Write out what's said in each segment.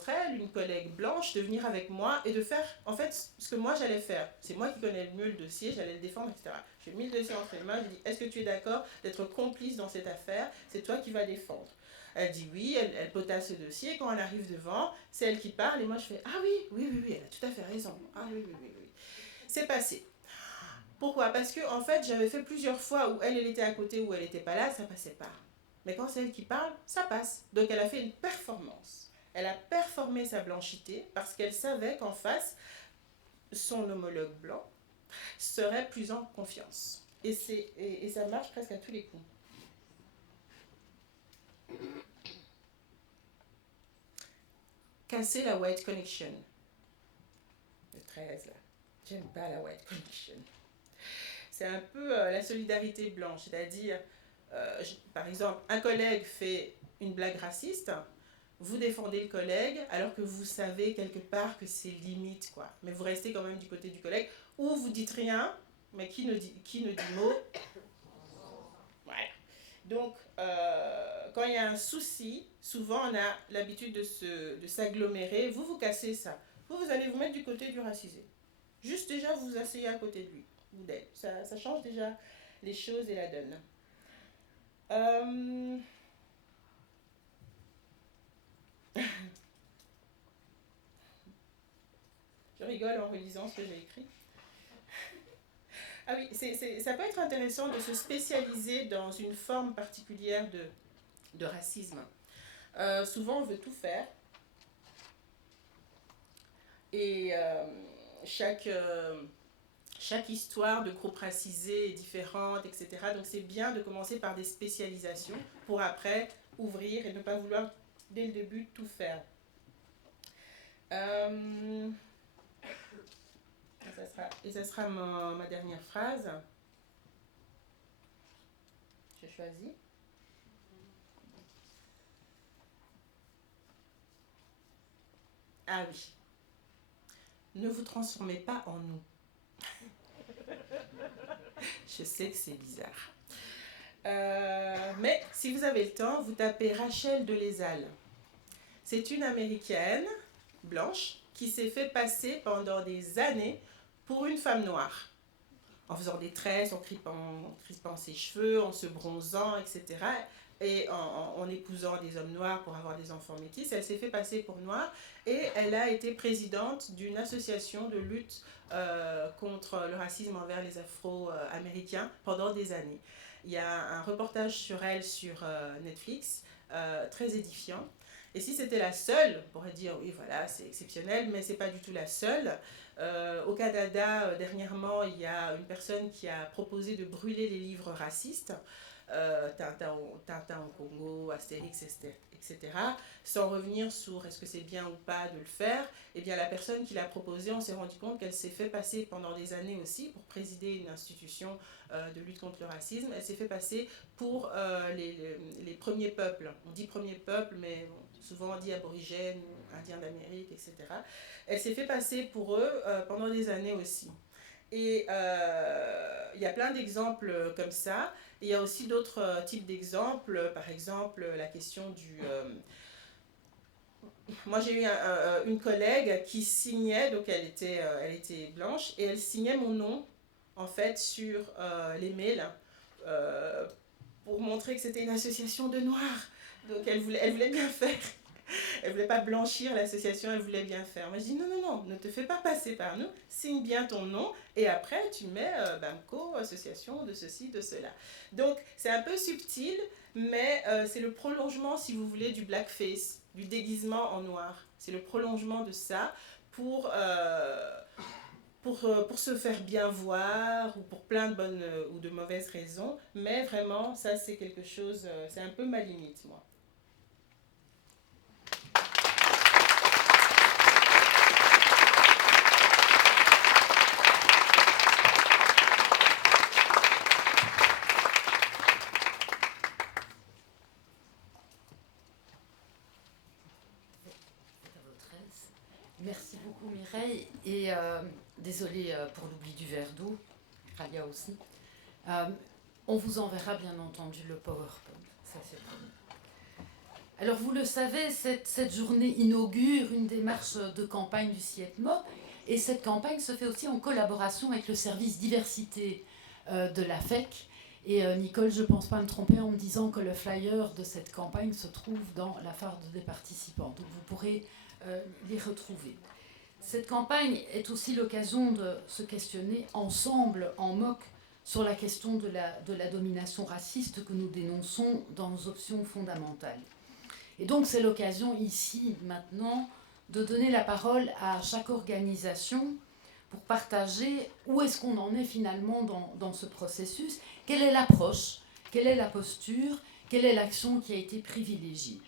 d'entre elles, une collègue blanche, de venir avec moi et de faire, en fait, ce que moi j'allais faire. C'est moi qui connais le mieux le dossier, j'allais le défendre, etc. J'ai mis le dossier entre les mains, j'ai dit, est-ce que tu es d'accord d'être complice dans cette affaire? C'est toi qui vas défendre. Elle dit oui, elle potasse le dossier, quand elle arrive devant, c'est elle qui parle, et moi je fais, ah oui, oui, oui, oui, elle a tout à fait raison. Ah oui, oui, oui, oui. C'est passé. Pourquoi? Parce que en fait, j'avais fait plusieurs fois où elle était à côté, où elle n'était pas là, ça passait pas. Mais quand c'est elle qui parle, ça passe. Donc elle a fait une performance. Elle a performé sa blanchité parce qu'elle savait qu'en face, son homologue blanc serait plus en confiance. Et ça marche presque à tous les coups. Casser la white connection. Le 13 là. J'aime pas la white connection. C'est un peu la solidarité blanche, c'est-à-dire, par exemple, un collègue fait une blague raciste, vous défendez le collègue alors que vous savez quelque part que c'est limite, quoi. Mais vous restez quand même du côté du collègue, ou vous dites rien, mais qui ne dit mot. Voilà. Donc, quand il y a un souci, souvent on a l'habitude de s'agglomérer. Vous cassez ça. Vous allez vous mettre du côté du racisé. Juste déjà, vous vous asseyez à côté de lui ou d'elle. Ça change déjà les choses et la donne. Je rigole en relisant ce que j'ai écrit. Ah oui, ça peut être intéressant de se spécialiser dans une forme particulière de racisme. Souvent, on veut tout faire. Et chaque histoire de groupe racisé est différente, etc. Donc c'est bien de commencer par des spécialisations pour après ouvrir et ne pas vouloir dès le début tout faire. Ça sera ma dernière phrase. Je choisis. Ah oui. Ne vous transformez pas en nous. Je sais que c'est bizarre. Mais si vous avez le temps, vous tapez Rachel Dolezal. C'est une Américaine blanche qui s'est fait passer pendant des années pour une femme noire. En faisant des tresses, en crispant ses cheveux, en se bronzant, etc. Et en épousant des hommes noirs pour avoir des enfants métis. Elle s'est fait passer pour noire et elle a été présidente d'une association de lutte contre le racisme envers les Afro-Américains pendant des années. Il y a un reportage sur elle sur Netflix, très édifiant. Et si c'était la seule, on pourrait dire oui voilà c'est exceptionnel, mais c'est pas du tout la seule. Au Canada, dernièrement, il y a une personne qui a proposé de brûler les livres racistes, Tintin au Congo, Astérix, etc. Sans revenir sur est-ce que c'est bien ou pas de le faire. Eh bien la personne qui l'a proposé, on s'est rendu compte qu'elle s'est fait passer pendant des années aussi pour présider une institution de lutte contre le racisme. Elle s'est fait passer pour les premiers peuples. On dit premiers peuples, mais souvent on dit aborigènes, indiens d'Amérique, etc. Elle s'est fait passer pour eux pendant des années aussi. Et il y a plein d'exemples comme ça. Et il y a aussi d'autres types d'exemples. Par exemple, la question du... Moi, j'ai eu une collègue qui signait, donc elle était blanche, et elle signait mon nom, en fait, sur les mails pour montrer que c'était une association de noirs. Donc elle voulait bien faire. Elle voulait pas blanchir l'association, elle voulait bien faire. Moi je dis non, ne te fais pas passer par nous, signe bien ton nom et après tu mets BAMCO, association de ceci, de cela. Donc c'est un peu subtil, mais c'est le prolongement, si vous voulez, du blackface, du déguisement en noir. C'est le prolongement de ça pour se faire bien voir ou pour plein de bonnes ou de mauvaises raisons. Mais vraiment, ça c'est quelque chose, c'est un peu ma limite, moi. Merci beaucoup Mireille et désolée pour l'oubli du verre d'eau, Ralia aussi. On vous enverra bien entendu le PowerPoint, ça c'est promis. Alors vous le savez, cette journée inaugure une démarche de campagne du CIETMOC, et cette campagne se fait aussi en collaboration avec le service diversité de la FEC. Et Nicole, je ne pense pas me tromper en me disant que le flyer de cette campagne se trouve dans la farde des participants. Donc vous pourrez les retrouver. Cette campagne est aussi l'occasion de se questionner ensemble, en MOC, sur la question de la domination raciste que nous dénonçons dans nos options fondamentales. Et donc c'est l'occasion ici, maintenant, de donner la parole à chaque organisation pour partager où est-ce qu'on en est finalement dans ce processus, quelle est l'approche, quelle est la posture, quelle est l'action qui a été privilégiée.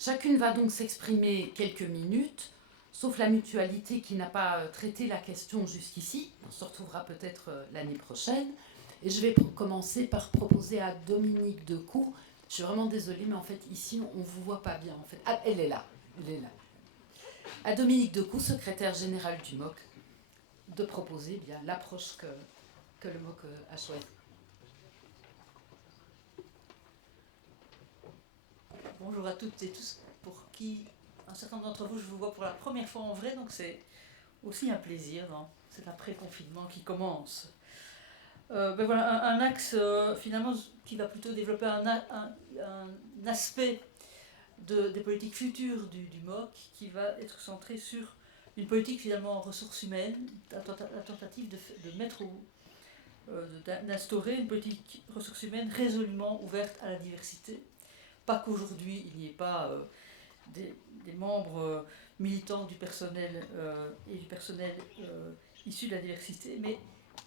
Chacune va donc s'exprimer quelques minutes, sauf la mutualité qui n'a pas traité la question jusqu'ici. On se retrouvera peut-être l'année prochaine. Et je vais commencer par proposer à Dominique Decoux. Je suis vraiment désolée, mais en fait, ici, on ne vous voit pas bien. En fait. Ah, elle est là. À Dominique Decoux, secrétaire général du MOC, de proposer bien l'approche que le MOC a choisie. Bonjour à toutes et tous, pour qui, un certain nombre d'entre vous, je vous vois pour la première fois en vrai, donc c'est aussi un plaisir dans cet après-confinement qui commence. Voilà, un axe finalement qui va plutôt développer un aspect des politiques futures du MOC qui va être centré sur une politique finalement en ressources humaines, la tentative d'instaurer une politique ressources humaines résolument ouverte à la diversité. Pas qu'aujourd'hui il n'y ait pas des membres militants du personnel et du personnel issu de la diversité, mais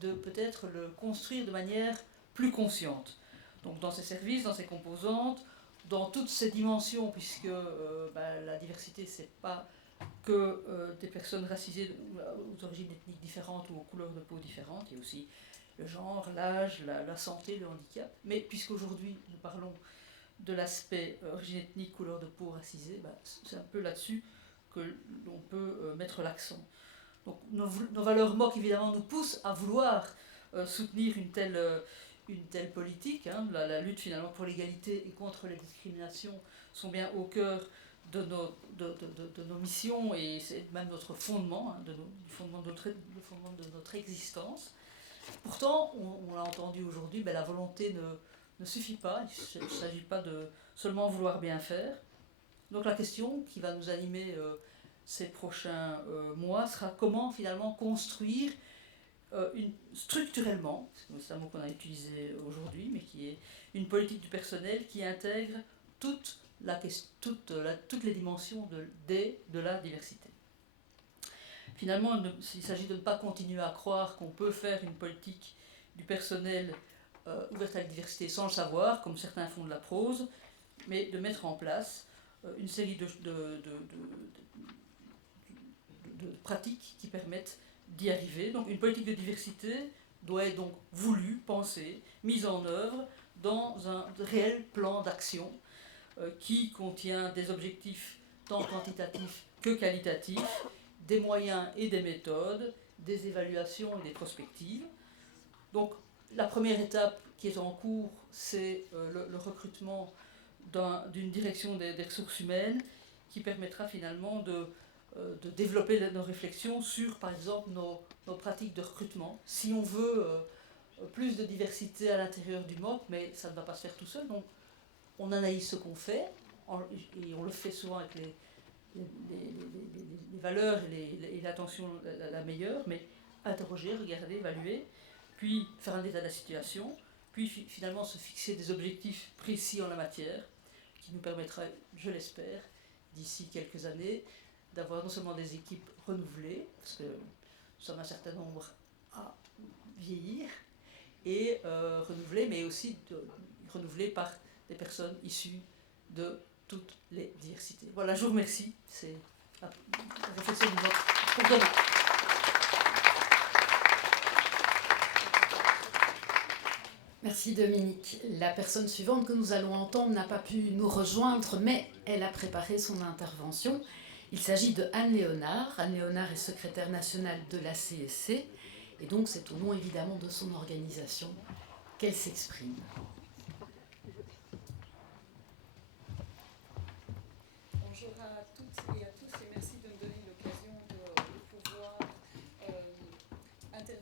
de peut-être le construire de manière plus consciente. Donc dans ses services, dans ses composantes, dans toutes ses dimensions, puisque la diversité, c'est pas que des personnes racisées aux origines ethniques différentes ou aux couleurs de peau différentes, il y a aussi le genre, l'âge, la santé, le handicap. Mais puisqu'aujourd'hui nous parlons de l'aspect origine ethnique, couleur de peau, racisée, c'est un peu là-dessus que l'on peut mettre l'accent. Donc nos valeurs MOC évidemment nous poussent à vouloir soutenir une telle politique. La lutte finalement pour l'égalité et contre les discriminations sont bien au cœur de nos missions, et c'est même notre fondement, le fondement de notre existence. Pourtant, on l'a entendu aujourd'hui, la volonté ne suffit pas. Il ne s'agit pas de seulement vouloir bien faire. Donc la question qui va nous animer ces prochains mois sera comment finalement construire structurellement, c'est un mot qu'on a utilisé aujourd'hui, mais qui est une politique du personnel qui intègre toutes les dimensions de la diversité. Finalement, il s'agit de ne pas continuer à croire qu'on peut faire une politique du personnel ouverte à la diversité sans le savoir, comme certains font de la prose, mais de mettre en place une série de pratiques qui permettent d'y arriver. Donc une politique de diversité doit être donc voulue, pensée, mise en œuvre dans un réel plan d'action qui contient des objectifs tant quantitatifs que qualitatifs, des moyens et des méthodes, des évaluations et des prospectives. Donc la première étape qui est en cours, c'est le recrutement d'une direction des ressources humaines qui permettra finalement de développer nos réflexions sur, par exemple, nos pratiques de recrutement. Si on veut plus de diversité à l'intérieur du MOC, mais ça ne va pas se faire tout seul, donc on analyse ce qu'on fait, et on le fait souvent avec les valeurs et l'attention la meilleure, mais interroger, regarder, évaluer, puis faire un état de la situation, puis finalement se fixer des objectifs précis en la matière, qui nous permettra, je l'espère, d'ici quelques années, d'avoir non seulement des équipes renouvelées, parce que nous sommes un certain nombre à vieillir, et renouvelées, mais aussi renouvelées par des personnes issues de toutes les diversités. Voilà, je vous remercie. C'est la réflexion de notre coordonnée. Merci Dominique. La personne suivante que nous allons entendre n'a pas pu nous rejoindre, mais elle a préparé son intervention. Il s'agit de Anne Léonard. Anne Léonard est secrétaire nationale de la CSC, et donc c'est au nom évidemment de son organisation qu'elle s'exprime. toutes et à tous et merci de me donner l'occasion de pouvoir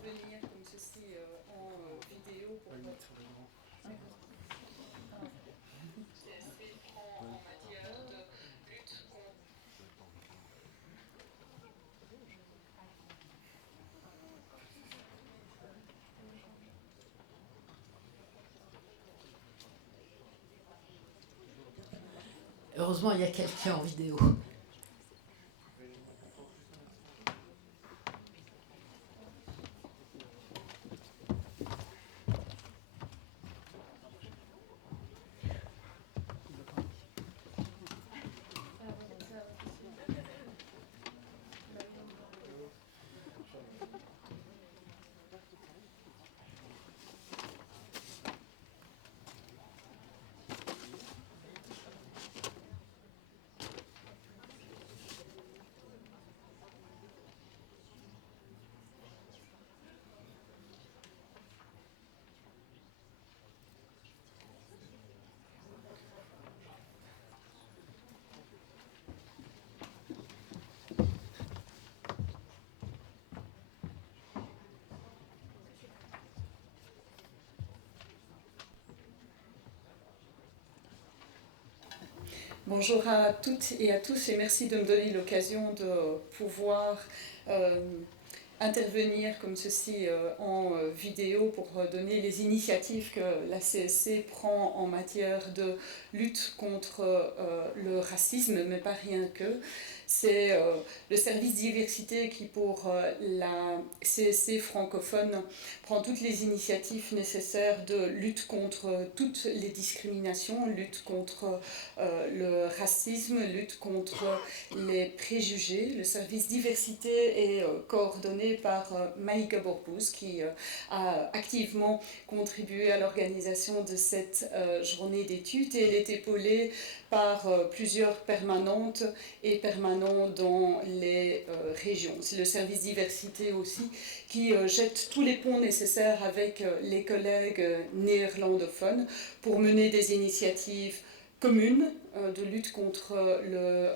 intervenir comme ceci en vidéo pour en matière de lutte contre. Heureusement, il y a quelqu'un en vidéo. Bonjour à toutes et à tous et merci de me donner l'occasion de pouvoir intervenir comme ceci en vidéo pour donner les initiatives que la CSC prend en matière de lutte contre le racisme, mais pas rien que. C'est le service diversité qui, pour la CSC francophone, prend toutes les initiatives nécessaires de lutte contre toutes les discriminations, lutte contre le racisme, lutte contre les préjugés. Le service diversité est coordonné par Maïka Borbouz qui a activement contribué à l'organisation de cette journée d'études et elle est épaulée par plusieurs permanentes et permanents dans les régions. C'est le service diversité aussi qui jette tous les ponts nécessaires avec les collègues néerlandophones pour mener des initiatives communes de lutte contre le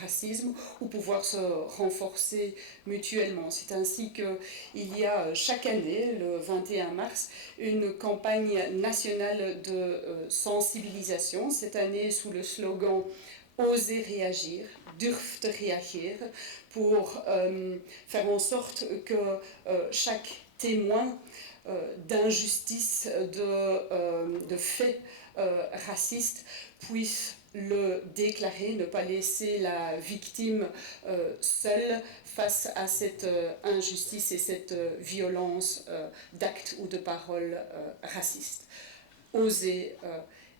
racisme ou pouvoir se renforcer mutuellement. C'est ainsi qu'il y a chaque année, le 21 mars, une campagne nationale de sensibilisation, cette année sous le slogan « Osez réagir », « Durft reageren », pour faire en sorte que chaque témoin d'injustice, de faits racistes puisse le déclarer, ne pas laisser la victime seule face à cette injustice et cette violence d'actes ou de paroles racistes. Oser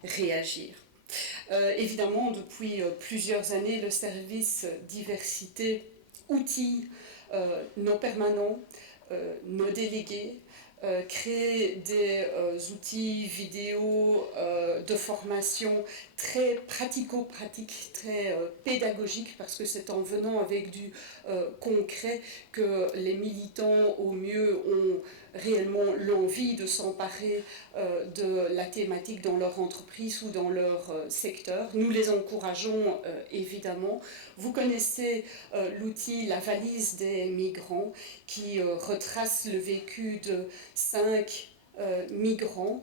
réagir. Évidemment, depuis plusieurs années, le service diversité outille nos permanents, nos délégués, créer des outils vidéo de formation très pratico-pratiques, très pédagogiques, parce que c'est en venant avec du concret que les militants au mieux ont réellement l'envie de s'emparer de la thématique dans leur entreprise ou dans leur secteur. Nous les encourageons évidemment. Vous connaissez l'outil La valise des migrants qui retrace le vécu de 5 migrants.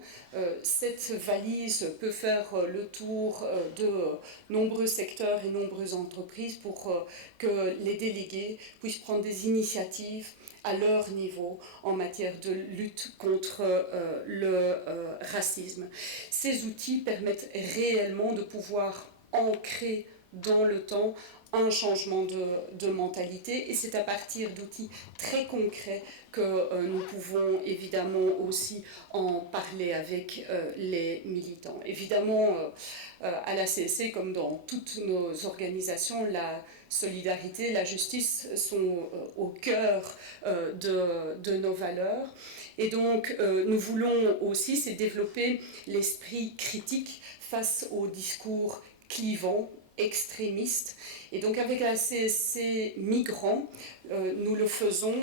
Cette valise peut faire le tour de nombreux secteurs et nombreuses entreprises pour que les délégués puissent prendre des initiatives à leur niveau en matière de lutte contre le racisme. Ces outils permettent réellement de pouvoir ancrer dans le temps un changement de mentalité et c'est à partir d'outils très concrets que nous pouvons évidemment aussi en parler avec les militants. Évidemment, à la CSC, comme dans toutes nos organisations, la solidarité, la justice sont au cœur de nos valeurs. Et donc, nous voulons aussi, c'est développer l'esprit critique face aux discours clivants, extrémistes. Et donc, avec la CSC Migrants, nous le faisons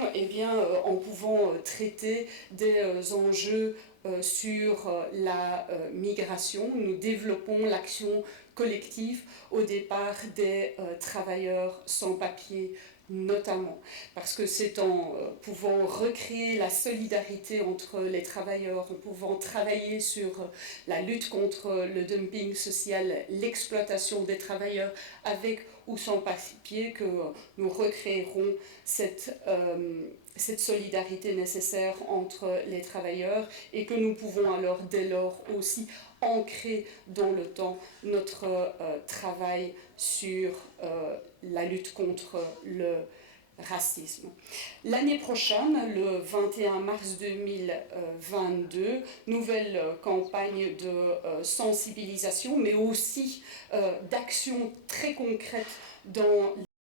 en pouvant traiter des enjeux sur la migration. Nous développons l'action collective au départ des travailleurs sans papier notamment, parce que c'est en pouvant recréer la solidarité entre les travailleurs, en pouvant travailler sur la lutte contre le dumping social, l'exploitation des travailleurs avec ou sans papier que nous recréerons cette solidarité nécessaire entre les travailleurs et que nous pouvons alors dès lors aussi ancrer dans le temps notre travail sur la lutte contre le racisme. L'année prochaine, le 21 mars 2022, nouvelle campagne de sensibilisation, mais aussi d'action très concrète dans